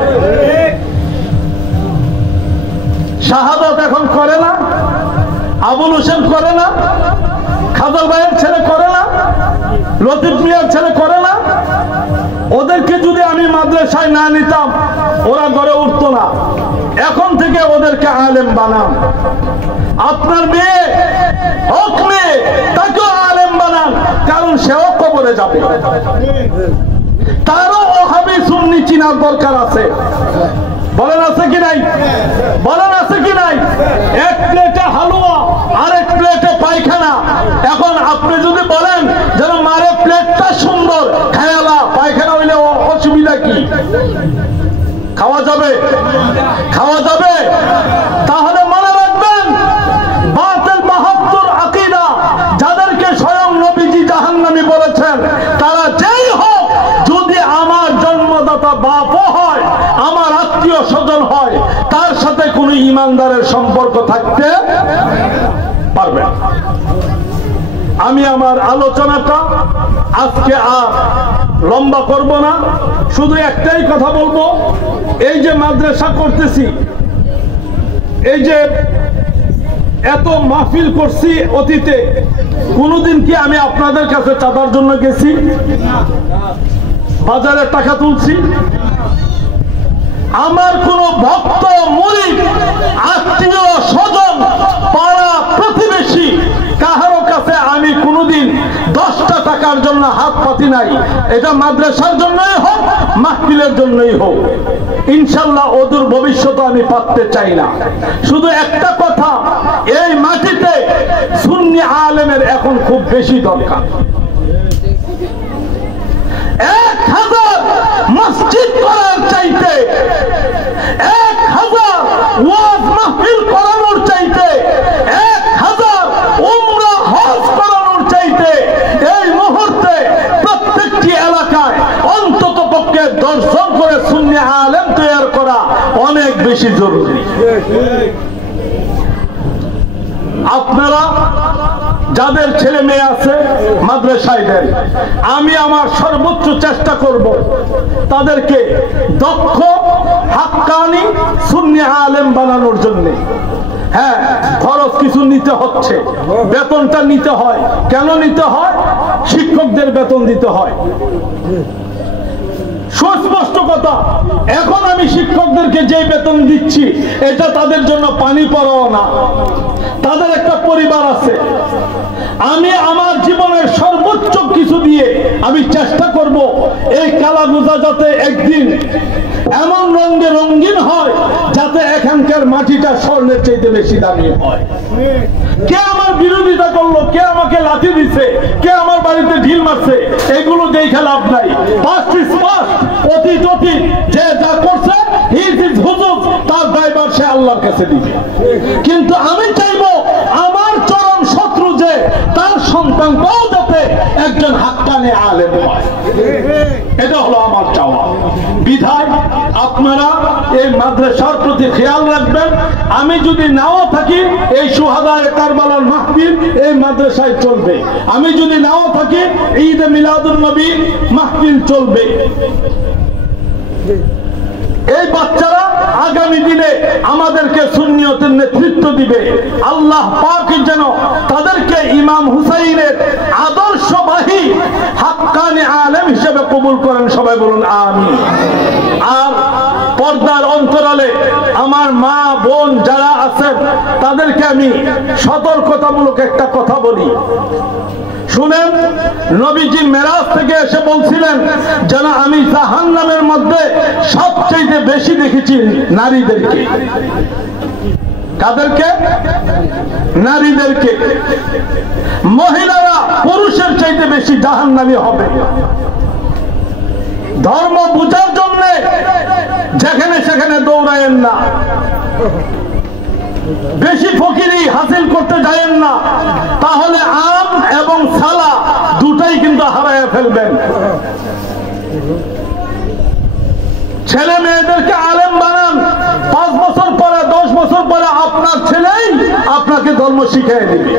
শাহাদাত এখন করে না, আবুল হোসেন করে না, খাজাল ভাইয়ের ছেলে করে না, লতিফ মিয়ার ছেলে করে না। ওদেরকে যদি আমি মাদ্রাসায় না নিতাম ওরা গড়ে উঠতো না। এখন থেকে ওদেরকে আলেম বানান। আপনার মেয়ে হক মেয়ে, তাকেও আলেম বানান, কারণ সেও কবরে যাবে। তারও ওহাবি সুন্নি চিনার দরকার আছে। বলেন আছে কি নাই? বলেন আছে কি নাই? এক প্লেটে হালুয়া, আরেক প্লেটে পায়খানা। এখন আপনি যদি বলেন যেন মারে প্লেটটা সুন্দর, খেয়ালা পায়খানা হইলে অসুবিধা কি? খাওয়া যাবে? খাওয়া যাবে? তাহলে মনে রাখবেন, বাতিল 72 আকীদা যাদেরকে স্বয়ং নবীজি জাহান্নামী বলেছেন, তারা যেই হোক, যদি আমার জন্মদাতা বাপও হয়, আমার আত্মীয় স্বজন হয়, তার সাথে কোন ঈমানদারের সম্পর্ক থাকতে পারবে। আমি আমার আলোচনাটা আজকে আর লম্বা করব না, শুধু একটাই কথা বলবো। এই যে মাদ্রাসা করতেছি, এই যে এত মাহফিল করছি অতীতে, কোনদিন কি আমি আপনাদের কাছে চাঁদার জন্য গেছি? বাজারে টাকা তুলছি? আমার কোন ভক্ত, মুরিদ, আত্মীয় স্বজন, পাড়া প্রতিবেশী কাহারো কাছে আমি কোনদিন 10টা টাকার জন্য হাত পাতি নাই। এটা মাদ্রাসার জন্যই হোক, মাহফিলের জন্যই হোক, ইনশাল্লাহ অদূর ভবিষ্যতে আমি পাততে চাই না। শুধু একটা কথা, এই মাটিতে সুন্নি আলেমের এখন খুব বেশি দরকার। 1000 মসজিদ করার চাইতে, 1000 ওয়াজ মাহফিল করানোর চাইতে, 1000 উমরা হজ করানোর চাইতে এই মুহূর্তে প্রত্যেকটি এলাকায় অন্তত পক্ষে 10 জন করে সুন্নি আলেম তৈরি করা অনেক বেশি জরুরি। আপনারা যাদের ছেলে মেয়ে আছে মাদ্রাসায় দেন, আমি আমার সর্বোচ্চ চেষ্টা করব তাদেরকে দক্ষ, হাক্কানি সুন্নি আলেম বানানোর জন্য। হ্যাঁ, খরচ কিছু নিতে হচ্ছে, বেতনটা নিতে হয়। কেন নিতে হয়? শিক্ষকদের বেতন দিতে হয়। সুস্পষ্ট কথা, এখন আমি শিক্ষকদেরকে যে বেতন দিচ্ছি এটা তাদের জন্য পানি পড়াও না, তাদের একটা পরিবার আছে। আমি আমার জীবনের সর্বোচ্চ কিছু দিয়ে আমি চেষ্টা করব এই কালাগুজা যাতে একদিন এমন রঙে রঙিন হয় যাতে এখানকার মাটিটা স্বর্ণের চাইতে বেশি দামি হয়। কে আমার বিরোধিতা করলো, কে আমাকে লাথি দিছে, কে আমার বাড়িতে ঢিল মারছে, এগুলো দেখে লাভ নাই। অতীত অতীত, যে যা করছে তার দায়ভার সে আল্লাহর কাছে দিবে। কিন্তু আমি চাইবো আমার চরম শত্রু যে তার সন্তানটাও যাতে একজন হাক্কানি আলেম হয়, এটা হলো আমার চাওয়া। বিধায় আপনারা এই মাদ্রাসার প্রতি খেয়াল রাখবেন। আমি যদি নাও থাকি, এই শুহাদায়ে কারবালার মাহফিল এই মাদ্রাসায় চলবে। আমি যদি নাও থাকি, ঈদে মিলাদুন নবী মাহফিল চলবে। এই বাচ্চারা আগামী দিনে আমাদেরকে সুন্নিয়তের নেতৃত্ব দিবে। আল্লাহ পাক যেন তাদেরকে ইমাম হুসাইনের আদর্শবাহী হাক্কানি আলেম হিসেবে কবুল করেন। সবাই বলুন আমিন। আর পর্দার অন্তরালে আমার মা বোন যারা আছেন তাদেরকে আমি সতর্কতামূলক একটা কথা বলি, শুনেন। নবীজি মেরাজ থেকে এসে বলছিলেন যেন আমি জাহান্নামের মধ্যে সবচেয়ে বেশি দেখেছি নারীদেরকে। কাদেরকে? নারীদেরকে। মহিলারা পুরুষের চাইতে বেশি জাহান্নামী হবে। ধর্ম বুঝার জন্য যেখানে সেখানে দৌড়ায়েন না, বেশি ফকিরি হাসিল করতে যায়েন না, তাহলে আম এবং সালা দুটাই কিন্তু হারায় ফেলবেন। ছেলে মেয়েদেরকে আলেম বানান, 5 বছর পরে 10 বছর পরে আপনার ছেলেই আপনাকে ধর্ম শিখিয়ে দিবে।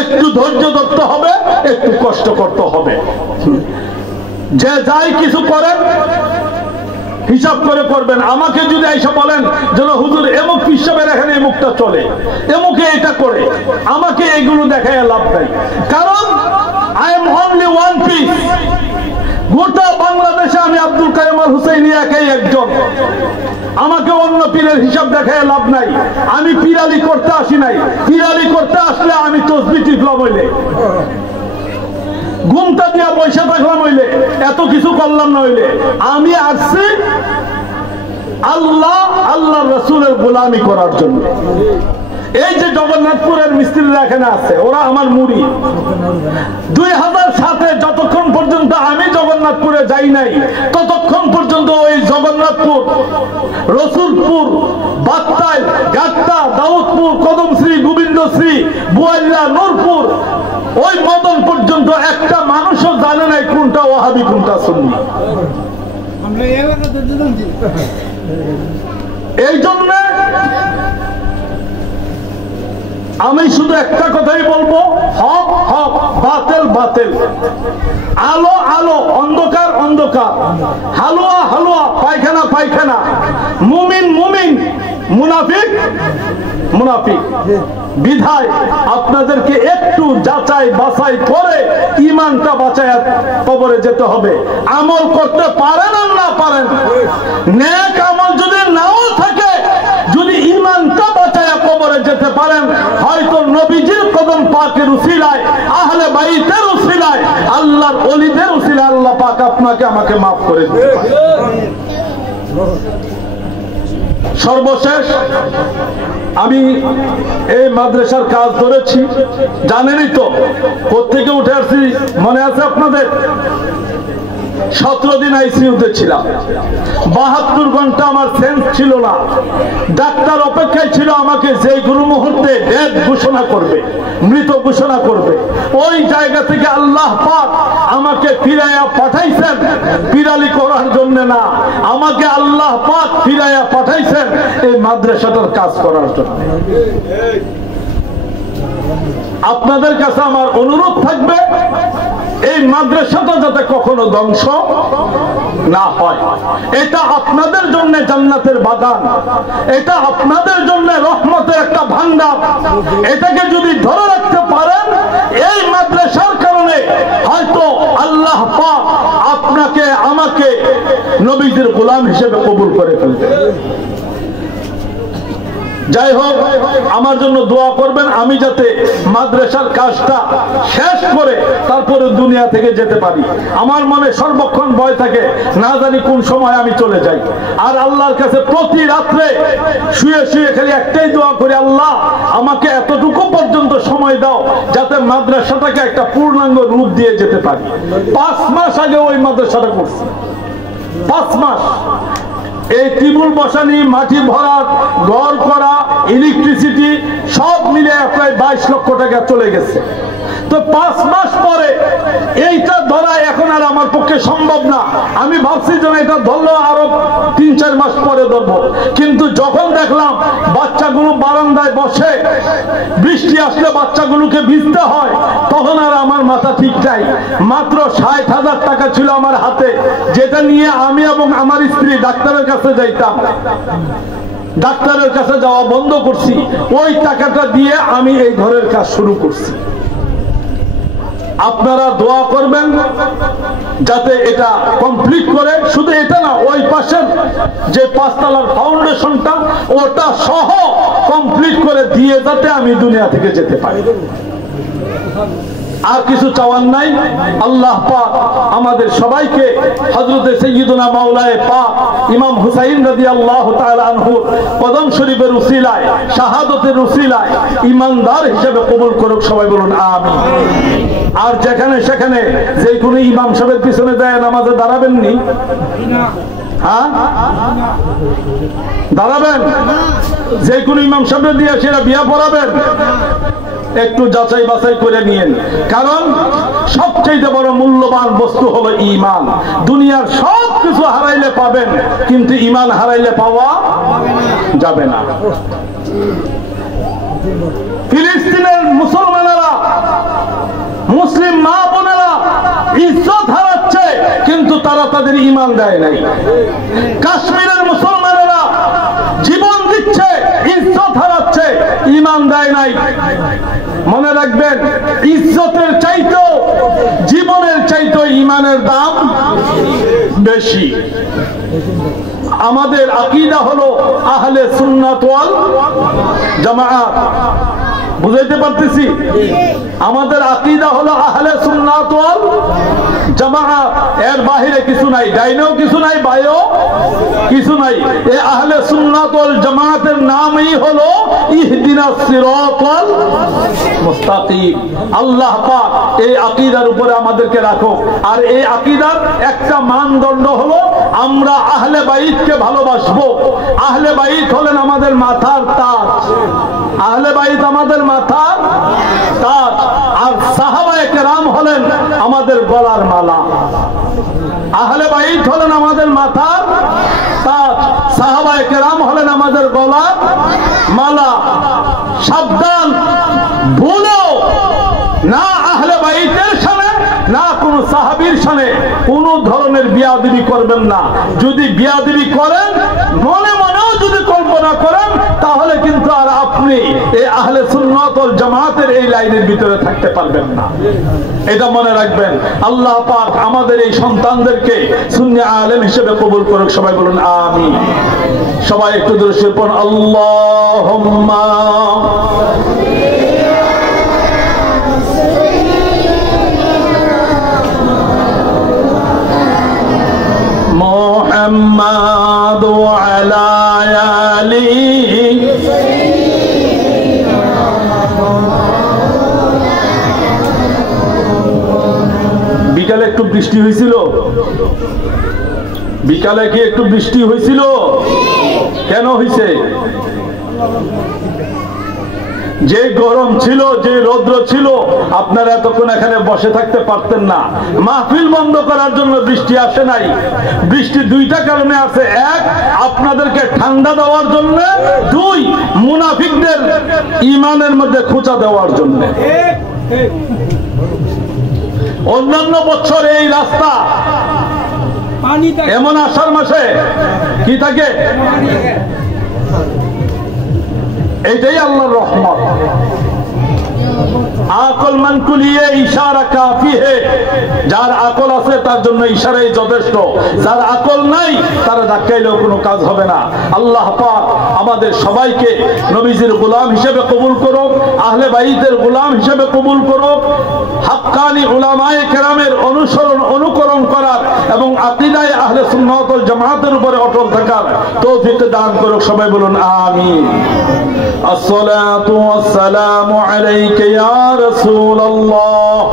একটু ধৈর্য ধরতে হবে, একটু কষ্ট করতে হবে। যে যাই কিছু করেন হিসাব করে করবেন। আমাকে যদি এসে বলেন যে হুজুর এমুক হিসাবের এখানে এমুকটা চলে, এমুকে এটা করে, আমাকে এগুলো দেখায় লাভ নাই। কারণ I am only one piece. গোটা বাংলাদেশে আমি আব্দুল কাইয়ুম আল হুসাইনি একাই একজন। আমাকে অন্য পীরের হিসাব দেখায় লাভ নাই। আমি পীরালি করতে আসি নাই। পীরালি করতে আসলে আমি তসবিহ টিপলাম হইলে, ঘুমটা দিয়া পয়সা থাকলাম হইলে, এত কিছু করলাম না হইলে। আমি আসছি আল্লাহ আল্লাহ রসুলের গোলামি করার জন্য। এই যে জগন্নাথপুরের মিস্ত্রিরা এখানে আছে, ওরা আমার মুরিদ। 2007-এ যতক্ষণ পর্যন্ত আমি জগন্নাথপুরে যাই নাই, ততক্ষণ পর্যন্ত ওই জগন্নাথপুর, রসুলপুর, বাত্তাইল, গাট্টা, দাউদপুর, কদমশ্রী, গোবিন্দশ্রী, বুয়াইল্লা, নূরপুর, ওই মদন পর্যন্ত একটা মানুষও জানে নাই কোনটা ওয়াহাবি কোনটা সুন্নি। এই জন্য আমি শুধু একটা কথাই বলবো, হক হক, বাতিল বাতিল, আলো আলো, অন্ধকার অন্ধকার, হালুয়া হালুয়া, পায়খানা পায়খানা, মুমিন মুমিন, মুনাফিক মুনাফিক বিধায় আপনাদেরকে একটু যাচাই বাছাই করে ঈমানটা বাঁচায় কবরে যেতে হবে। আমল করতে পারেন আর না পারেন, নেক আমল যদি নাও থাকে, যদি ঈমানটা বাঁচায় কবরে যেতে পারেন, হয়তো নবীজির কদম পাকের উসিলায়, আহলে বাইতের উসিলায়, আল্লাহর ওলিদের উসিলায় আল্লাহ পাক আপনাকে আমাকে মাফ করে দিতে পারে। সর্বশেষ আমি এই মাদ্রাসার কাজ ধরেছি, জানেনই তো কোত্থেকে উঠে আসছি, মনে আছে আপনাদের? 17 দিন আইসিইউতে ছিলাম, 72 ঘন্টা আমার সেন্স ছিল না। ডাক্তার অপেক্ষায় ছিল আমাকে যে কোনো মুহূর্তে ডেথ ঘোষণা করবে, মৃত ঘোষণা করবে। ওই জায়গা থেকে আল্লাহ পাক আমাকে ফিরাইয়া পাঠাইছেন পিরালি করার জন্য না, আমাকে আল্লাহ পাক ফিরাইয়া পাঠাইছেন এই মাদ্রাসাটার কাজ করার জন্য। আপনাদের কাছে আমার অনুরোধ থাকবে, এই মাদ্রাসাটা যাতে কখনো ধ্বংস না হয়। এটা আপনাদের জন্য জান্নাতের বাগান, এটা আপনাদের জন্য রহমতের একটা ভান্ডার। এটাকে যদি ধরে রাখতে পারেন, এই মাদ্রাসার কারণে হয়তো আল্লাহ পাক আপনাকে আমাকে নবীদের গোলাম হিসেবে কবুল করে ফেলবে। যাই হোক, আমার জন্য দোয়া করবেন, আমি যাতে মাদ্রাসার কাজটা শেষ করে তারপরে দুনিয়া থেকে যেতে পারি। আমার মনে সর্বক্ষণ ভয় থাকে, না জানি কোন সময় আমি চলে যাই। আর আল্লাহর কাছে প্রতি রাত্রে শুয়ে শুয়ে খালি একটাই দোয়া করি, আল্লাহ আমাকে এতটুকু পর্যন্ত সময় দাও যাতে মাদ্রাসাটাকে একটা পূর্ণাঙ্গ রূপ দিয়ে যেতে পারি। 5 মাস আগে ওই মাদ্রাসাটা করছি, 5 মাস। এই টিবুল বসানি, মাটি ভরা, ঘর করা, ইলেকট্রিসিটি সব মিলে প্রায় 22 লক্ষ টাকা চলে গেছে। তো 5 মাস পরে এইটা ধরা এখন আর আমার পক্ষে সম্ভব না। আমি ভাবছি যে এটা ধরলো আরো 3-4 মাস পরে ধরবো, কিন্তু যখন দেখলাম বাচ্চাগুলো বারান্দায় বসে, বৃষ্টি আসলে বাচ্চাগুলোকে ভিজতে হয়, তখন আর আমার মাথা ঠিক নাই। মাত্র 60,000 টাকা ছিল আমার হাতে, যেটা নিয়ে আমি এবং আমার স্ত্রী ডাক্তারের কাছে যাইতাম। ডাক্তারের কাছে যাওয়া বন্ধ করছি, ওই টাকাটা দিয়ে আমি এই ঘরের কাজ শুরু করছি। আপনারা দোয়া করবেন যাতে এটা কমপ্লিট করে, শুধু এটা না, ওই পাশের যে 5 তলার ফাউন্ডেশনটা ওটা সহ কমপ্লিট করে দিয়ে যাতে আমি দুনিয়া থেকে যেতে পারি। আর কিছু চাওয়ার নাই। আল্লাহ পাক আমাদের সবাইকে হযরতে সাইয়্যিদুনা মাওলায়ে পাক ইমাম হুসাইন রাদিয়াল্লাহু তাআলা আনহুর কদম শরীফের উসিলায়, শাহাদাতের উসিলায় ঈমানদার হিসেবে কবুল করুক। সবাই বলুন আমিন। আর যেখানে সেখানে যে কোনো ইমাম সাহেবের পিছনে যায় নামাজে দাঁড়াবেন নি? হ্যাঁ, দাঁড়াবেন? যে কোনো ইমাম সাহেব দিয়ে সেটা বিয়া পড়াবেন? একটু যাচাই বাছাই করে নিয়েন, কারণ সবচেয়ে বড় মূল্যবান বস্তু হলো ঈমান। দুনিয়ার সব কিছু হারাইলে পাবেন, কিন্তু ঈমান হারাইলে পাওয়া যাবে না। ফিলিস্তিনের মুসলমানেরা, মুসলিম মা বোনেরা ইজ্জত হারাচ্ছে, কিন্তু তারা তাদের ঈমান দেয় নাই। কাশ্মীরের মুসলমানেরা জীবন দিচ্ছে, ইজ্জত হারাচ্ছে, ঈমান দেয় নাই। মনে রাখবেন, ইজ্জতের চাইতেও, জীবনের চাইতেও ঈমানের দাম বেশি। আমাদের আকীদা হলো আহলে সুন্নাত ওয়াল জামাআত। বুঝাইতে পারতেছি? আমাদের আকীদা হলো আহলে সুন্নাত ওয়াল জামাআত, এর বাহিরে কিছু নাই, ডাইনেও কিছু নাই, বায়েও কিছু নাই। এই আহলে সুন্নাত ওয়াল জামাআতের নামই হলো ইহদিনাস সিরাতাল মুস্তাকিম। আল্লাহ পাক এই আকীদার উপরে আমাদেরকে রাখো। আর এই আকীদার একটা মানদণ্ড হলো আমরা আহলে বাইতকে ভালোবাসবো। আহলে বাইত হলেন আমাদের মাথার তাজ, আহলে বাইত আমাদের মাথার তাজ, আর সাহাবায়ে কেরাম হলেন আমাদের গলার মালা। আহলে বাইত হলেন আমাদের মাথার তাজ, সাহাবায়ে কেরাম হলেন আমাদের গলার মালা। সাবধান, ভুলেও না আহলে বাইতের সামনে না কোন সাহাবীর সামনে কোন ধরনের বিয়াদবি করবেন না। যদি বিয়াদবি করেন, মনে মনেও যদি কল্পনা করেন তাহলে কিন্তু আর আপনি এই আহলে সুন্নাত ওয়াল জামাতের এই লাইনের ভিতরে থাকতে পারবেন না। এটা মনে রাখবেন। আল্লাহ পাক আমাদের এই সন্তানদেরকে সুন্নি আলেম হিসেবে কবুল করুক। সবাই বলুন আমিন। সবাই একটু দৃষ্টি পড়ুন আল্লাহুম্মা মুহাম্মাদ ওয়া আলা আলিহি। বিকালে একটু বৃষ্টি হয়েছিল? বিকালে কি একটু বৃষ্টি হয়েছিল? কেন হয়েছে? যে গরম ছিল, যে রৌদ্র ছিল, আপনারা এতক্ষণ এখানে বসে থাকতে পারতেন না। মাহফিল বন্ধ করার জন্য বৃষ্টি আসে নাই। বৃষ্টি দুইটা কারণে আছে। এক, আপনাদেরকে ঠান্ডা দেওয়ার জন্য। দুই, মুনাফিকদের ঈমানের মধ্যে খোঁচা দেওয়ার জন্য। অন্যান্য বছর এই রাস্তা এমন আষাঢ় মাসে কি থাকে, এইটাই আল্লাহর রহমত। আকল মান কুলিয়ে ইশারা কাফি হে। যার আকল আছে তার জন্য ইশারাই যথেষ্ট। যার আকল নাই তারা ধাক্কাইলেও কোনো কাজ হবে না। আল্লাহ পাক আমাদের সবাইকে নবীজির গোলাম হিসেবে কবুল করুক, আহলে বাইতের গোলাম হিসেবে কবুল করুক, হাক্কানি উলামায়ে কেরামের অনুসরণ অনুকরণ করার এবং আকীদায়ে আহলে সুন্নাত ওয়াল জামাতের উপরে অটল থাকার তৌফিক দান করুক। সবাই বলুন আমিন। আসসালাতু ওয়াসসালামু আলাইকা ইয়া রাসূলুল্লাহ।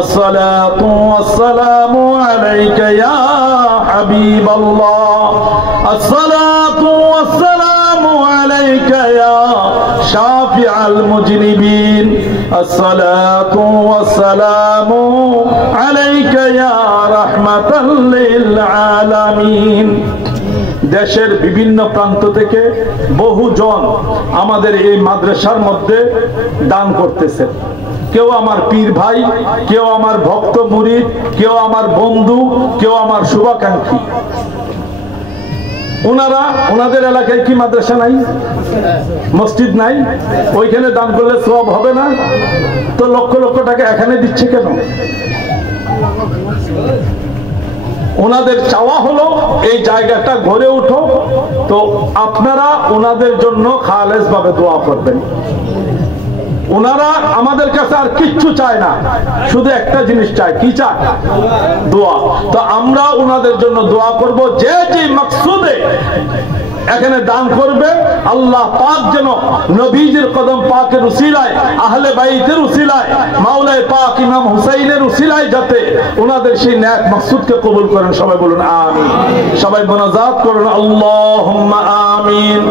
আসসালাতু ওয়াসসালামু আলাইকা ইয়া হাবিবাল্লাহ। আসসালাতু ওয়াসসালামু আলাইকা ইয়া শাফিআল মুজনিবিন। আসসালাতু ওয়াসসালামু আলাইকা ইয়া রাহমাতাল লিল আলামিন। দেশের বিভিন্ন প্রান্ত থেকে বহুজন আমাদের এই মাদ্রাসার মধ্যে দান করতেছে। কেউ আমার পীর ভাই, কেউ আমার ভক্ত মুরিদ, কেউ আমার বন্ধু, কেউ আমার শুভাকাঙ্ক্ষী। ওনাদের এলাকায় কি মাদ্রাসা নাই, মসজিদ নাই? ওইখানে দান করলে সওয়াব হবে না? তো লক্ষ লক্ষ টাকা এখানে দিচ্ছে কেন? ওনাদের চাওয়া হলো এই জায়গাটা গড়ে উঠো। তো আপনারা ওনাদের জন্য খালেস ভাবে দোয়া করবেন। ওনারা আমাদের কাছে আর কিচ্ছু চায় না, শুধু একটা জিনিস চায়। কি চায়? দোয়া। তো আমরা ওনাদের জন্য দোয়া করব। যে যে মাকসুদে এখানে দান করবে, আল্লাহ পাক যেন নবীজির কদম পাকের উসিলায়, আহলে বাইতের উসিলায়, মাওলায়ে পাক ইমাম হুসাইনের উসিলায় যাতে ওনাদের সেই নেক মাকসুদকে কবুল করেন। সবাই বলুন আমিন। সবাই মুনাজাত করুন আল্লাহুম্মা আমিন।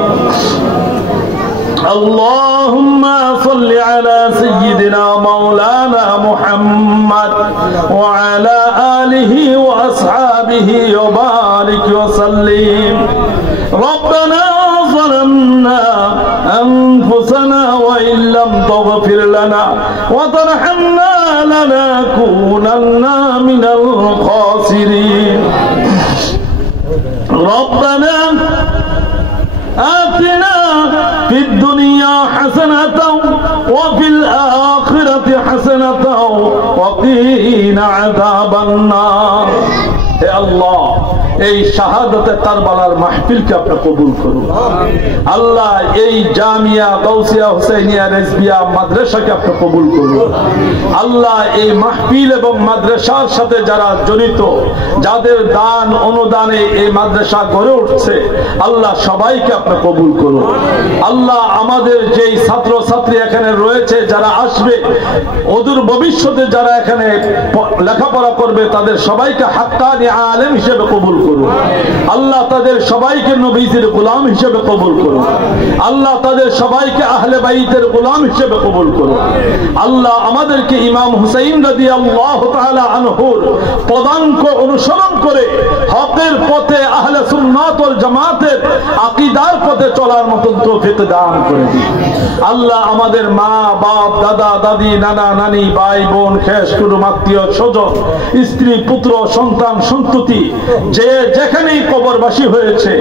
اللهم صل على سيدنا مولانا محمد وعلى آله وأصحابه وبارك وسلم. ربنا ظلمنا أنفسنا وإن لم تغفر لنا وترحمنا لنكونن من الخاسرين. ربنا آتنا في الدنيا حسنة وفي الآخرة حسنة وقنا عذاب النار. يا الله এই শাহাদাতে কারবালার মাহফিলকে আপনি কবুল করুন। আল্লাহ এই জামিয়া গাউসিয়া হুসাইনিয়া রেজবিয়া মাদ্রাসাকে আপনি কবুল করুন। আল্লাহ এই মাহফিল এবং মাদ্রাসার সাথে যারা জড়িত, যাদের দান অনুদানে এই মাদ্রাসা গড়ে উঠছে, আল্লাহ সবাইকে আপনি কবুল করুন। আল্লাহ আমাদের যেই ছাত্র ছাত্রী এখানে রয়েছে, যারা আসবে, অদূর ভবিষ্যতে যারা এখানে লেখাপড়া করবে, তাদের সবাইকে হাক্কানি আলেম হিসেবে কবুল করুন। আল্লাহ তাদের সবাইকে নবীজির গোলাম হিসেবে কবুল করুন। আল্লাহ তাদের সবাইকে আহলে বাইতের গোলাম হিসেবে কবুল করুন। আল্লাহ আমাদেরকে ইমাম হুসাইন রাদিয়াল্লাহু তাআলা আনহুর পদাঙ্ক অনুসরণ করে হকের পথে, আহলে সুন্নাত ওয়াল জামাতের আকীদার পথে চলার মতো তৌফিক দান করে দিন। আল্লাহ আমাদের মা বাপ, দাদা দাদি, নানা নানি, ভাই বোন, খেস কুটুম, আত্মীয় স্বজন, স্ত্রী পুত্র, সন্তান সন্ততি, যে যেখানেই কবরবাসী হয়েছে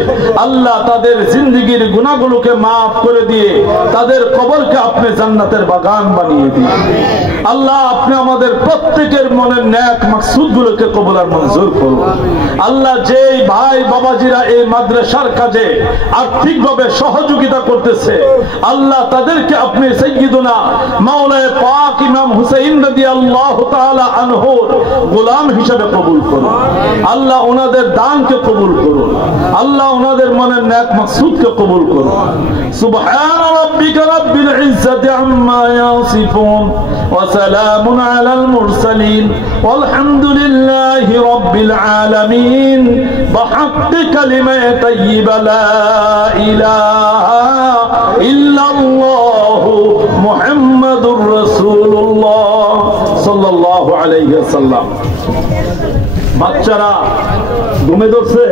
আল্লাহ তাদের জিন্দেগির গুনাহগুলোকে মাফ করে দিয়ে তাদের কবরকে আপনি জান্নাতের বাগান বানিয়ে দিন। আল্লাহ আপনি আমাদের প্রত্যেকের মনের নেক মাকসুদগুলোকে কবুল আর মঞ্জুর করুন। আল্লাহ যেই ভাই বাবাজিরা এই মাদ্রাসার কাজে আর্থিকভাবে সহযোগিতা করতেছে আল্লাহ তাদেরকে আপনি সাইয়্যিদুনা মাওলায়ে পাক ইমাম হুসাইন রাদিয়াল্লাহু তাআলা আনহুর গোলাম হিসেবে কবুল করুন। আল্লাহ ওনাদের দানকে কবুল করুন। আল্লাহ ওনাদের মনের নেক মাকসুদকে কবুল করুন। সুবহান রাব্বিকা রাব্বিল ইজ্জাতি আম্মা ইয়াসিফুন ওয়া সালামুন আলাল মুরসালিন ওয়ালহামদুলিল্লাহি রাব্বিল আলামিন বিহাক্কি কালিমায়ে তাইয়্যিবা লা ইলাহা ইল্লাল্লাহু মুহাম্মাদুর রাসূলুল্লাহ সাল্লাল্লাহু আলাইহি ওয়াসাল্লাম। বাচ্চারা ঘুমে ধরছে।